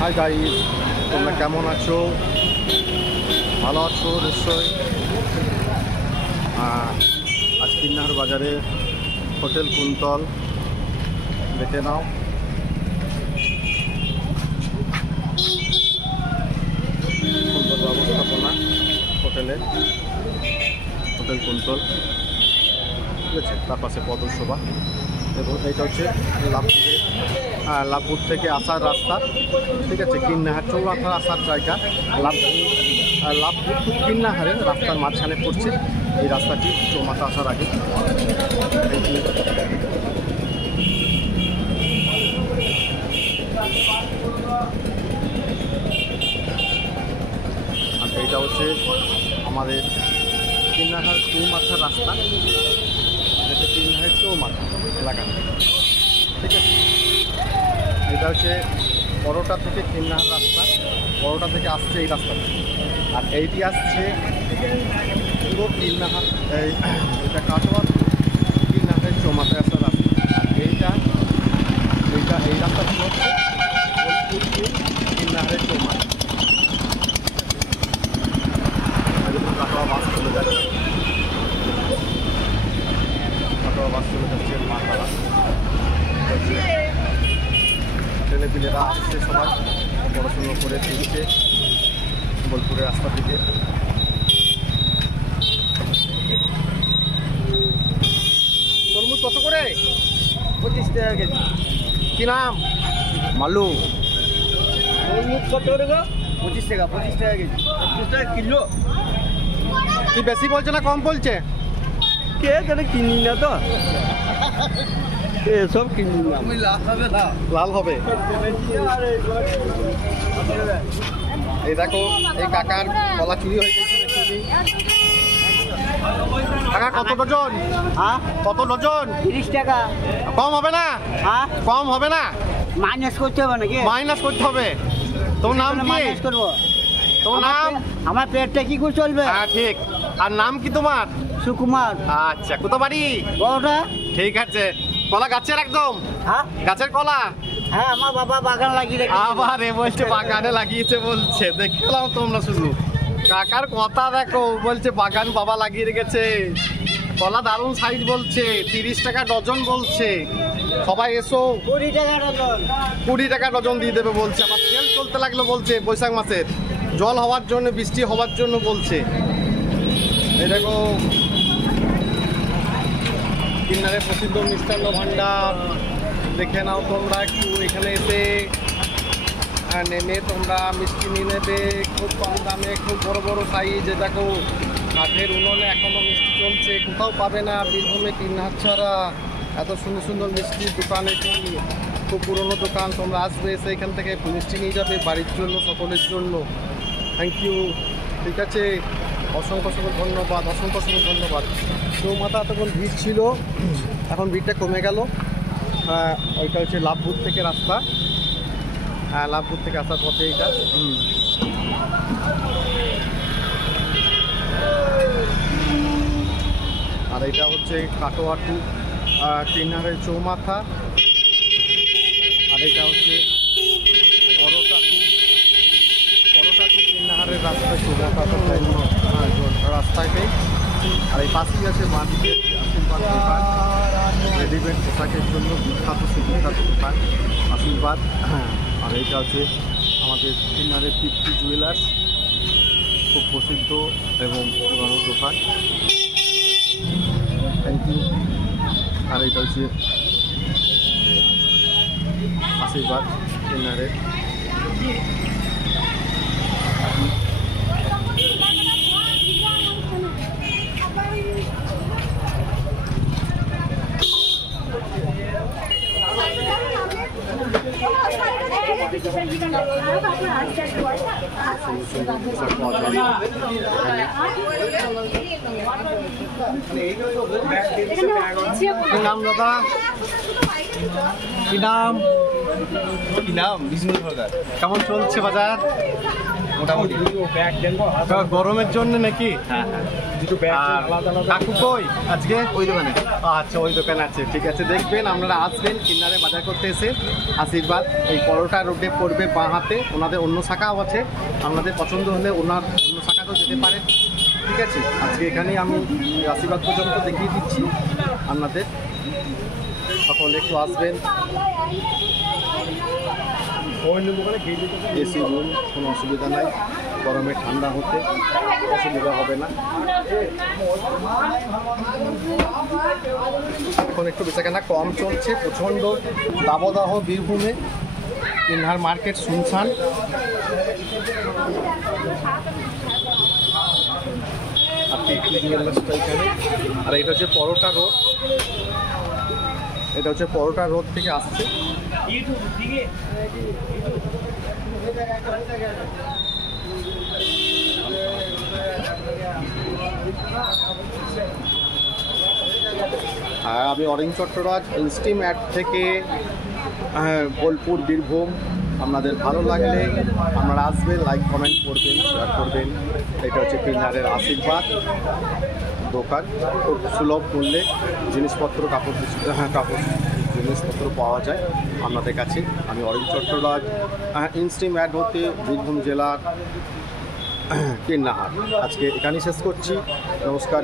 Hi guys, তোমরা কেমন আছো? ভালো আছো নিশ্চয়ই। আজ কিন্নাহার বাজারে হোটেল কুন্তল দেখে নাও। সুন্দর ব্যবস্থাপনা হোটেল কুন্তল, ঠিক আছে। তার পাশে পদসভা এবং এইটা হচ্ছে লাভপুর থেকে আসার রাস্তা, ঠিক আছে। কিন্নাহার চৌরাস্তা আসার জায়গা লাভপুর টু কিন্নাহারের রাস্তার মাঝখানে পড়ছে এই রাস্তাটি চৌমাথা আসার আগে। আর এইটা হচ্ছে আমাদের কিন্নাহার চৌমাথার রাস্তা, এটা কিন্নাহার চৌমাথা এলাকা, ঠিক আছে। এটা হচ্ছে বড়োটা থেকে কিন্নাহার রাস্তা, বড়োটা থেকে আসছে এই রাস্তাটা। আর এইটি আসছে পুরো কিন্নাহার, এটা কাটোয়া কিন্নাহারের চৌমাথায় আসার রাস্তা। আর এই রাস্তাটি হচ্ছে কিন্নাহারের চৌমাথা। কাটোয়া বাস চলে যাচ্ছে, মাথারা ছেলেপিলেরা আসছে, সবাই পড়াশুনো করে ফিরছে বোলপুরের রাস্তা থেকে। তরমুজ কত করে? 25 টাকা কেজি। কি নাম? মালু। তরমুজ কত করে গো? 25 টাকা কেজি। 25 টাকা কিলো। কি বেশি বলছে না কম বলছে? কে জানে, কিনি না তো এসব, কিনি না। লাল হবে। এই দেখো, এই কাকার কলা চুরি হয়ে গেছে। কাকা কত ডজন? কত ডজন? 30 টাকা। কম হবে না? কম হবে না? মাইনাস করতে হবে নাকি? মাইনাস করতে হবে। তোর নাম কি? মাইনাস করব। তোর নাম? আমার পেটটা কি করে চলবে? হ্যাঁ ঠিক। আর নাম কি তোমার? সুকুমার। আচ্ছা, কোথা বাড়ি? বড়টা। ঠিক আছে। কলা গাছের একদম? হ্যাঁ গাছের কলা। হ্যাঁ, আমার বাবা বাগান লাগিয়ে রেখেছে। আবার এ বলছে বাগানে লাগিয়েছে বলছে। দেখলাম তোমরা শুধু কাকার কথা দেখো, বলছে বাগান বাবা লাগিয়ে রেখেছে। কলা দারুণ সাইজ বলছে, 30 টাকা ডজন বলছে। সবাই এসো। 20 টাকা ডজন। 20 টাকা ডজন দিয়ে দেবে বলছে। আমার সেল চলতে লাগলো বলছে বৈশাখ মাসের, জল হওয়ার জন্য, বৃষ্টি হওয়ার জন্য বলছে। এই দেখো কিন্নাহারের প্রসিদ্ধ মিষ্টান্ন ভাণ্ডার দেখে নাও তোমরা একটু। এখানে এসে নেমে তোমরা মিষ্টি নিয়ে নেবে খুব কম দামে, খুব বড় বড় সাইজ। দেখো কাঠের উনুনে এখনও মিষ্টি চলছে, কোথাও পাবে না বীরভূমে কিন্নাহার ছাড়া। এত সুন্দর সুন্দর মিষ্টির দোকান এটি, খুব পুরনো দোকান। তোমরা আসবে, এসে এখান থেকে মিষ্টি নিয়ে যাবে বাড়ির জন্য, সকলের জন্য। থ্যাংক ইউ, ঠিক আছে। অসংখ্য ধন্যবাদ, অসংখ্য ধন্যবাদ। চৌমাথা এতক্ষণ ভিড় ছিল, এখন ভিড়টা কমে গেল। ওইটা হচ্ছে লাভপুর থেকে রাস্তা, লাভপুর থেকে আসার পথে এইটা। আর এটা হচ্ছে কাটোয়া টু কিন্নাহারের চৌমাথা। আর এটা হচ্ছে পরোটা টু কিন্নাহারের রাস্তায় চৌমাথা রাস্তায়। আর এই পাশেই আছে বাঁদিকে আশীর্বাদ দোকান, রেডিমেড পোশাকের জন্য বিখ্যাত সুবিখ্যাত দোকান আশীর্বাদ। আর এইটা হচ্ছে আমাদের কিন্নাহারের তৃপ্তি জুয়েলার্স, খুব প্রসিদ্ধ এবং পুরানো দোকান। Thank you. আর এটা হচ্ছে আশীর্বাদ কিন্নাহারের। নাম দাদা? কি নাম? বিষ্ণু সরকার। কেমন চলছে বাজার? মোটামুটি। গরমের জন্য নাকি? হ্যাঁ। আর কাকু কই আজকে? ওই দোকানে। আচ্ছা, ওই দোকানে আছে। ঠিক আছে, দেখবেন আপনারা আসবেন কিন্নারে বাজার করতে এসে আশীর্বাদ। এই পরোটা রোডে পড়বে বাঁ হাতে, ওনাদের অন্য শাখাও আছে, আপনাদের পছন্দ হলে ওনার অন্য শাখাতেও যেতে পারেন। ঠিক আছে, আজকে এখানেই আমি আশীর্বাদ পর্যন্ত দেখিয়ে দিচ্ছি আপনাদের, সকলে একটু আসবেন। এসি রুম, কোনো অসুবিধা নাই, গরমে ঠান্ডা হতে অসুবিধা হবে না। এখন একটু বেচাকেনা কম চলছে, প্রচণ্ড দাবদাহ বীরভূমে, কিন্নার মার্কেট শুনশান। আর এটা হচ্ছে পরোটা রোড, এটা হচ্ছে পরোটা রোড থেকে আসছে। হ্যাঁ, আমি অরেঞ্জ চট্টরাজ ইনস্টিম অ্যাড থেকে বোলপুর বীরভূম। আপনাদের ভালো লাগলে আপনারা আসবেন, লাইক কমেন্ট করবেন, শেয়ার করবেন। এটা হচ্ছে কিন্নারের আশীর্বাদ দোকান, খুব সুলভ মূল্যে জিনিসপত্র, কাপড় জিনিসপত্র পাওয়া যায় আপনাদের কাছে। আমি অরেঞ্জ চট্টরাজ ইনস্টিম অ্যাড হতে বীরভূম জেলার কিন্নাহাট আজকে এখানেই শেষ করছি। নমস্কার।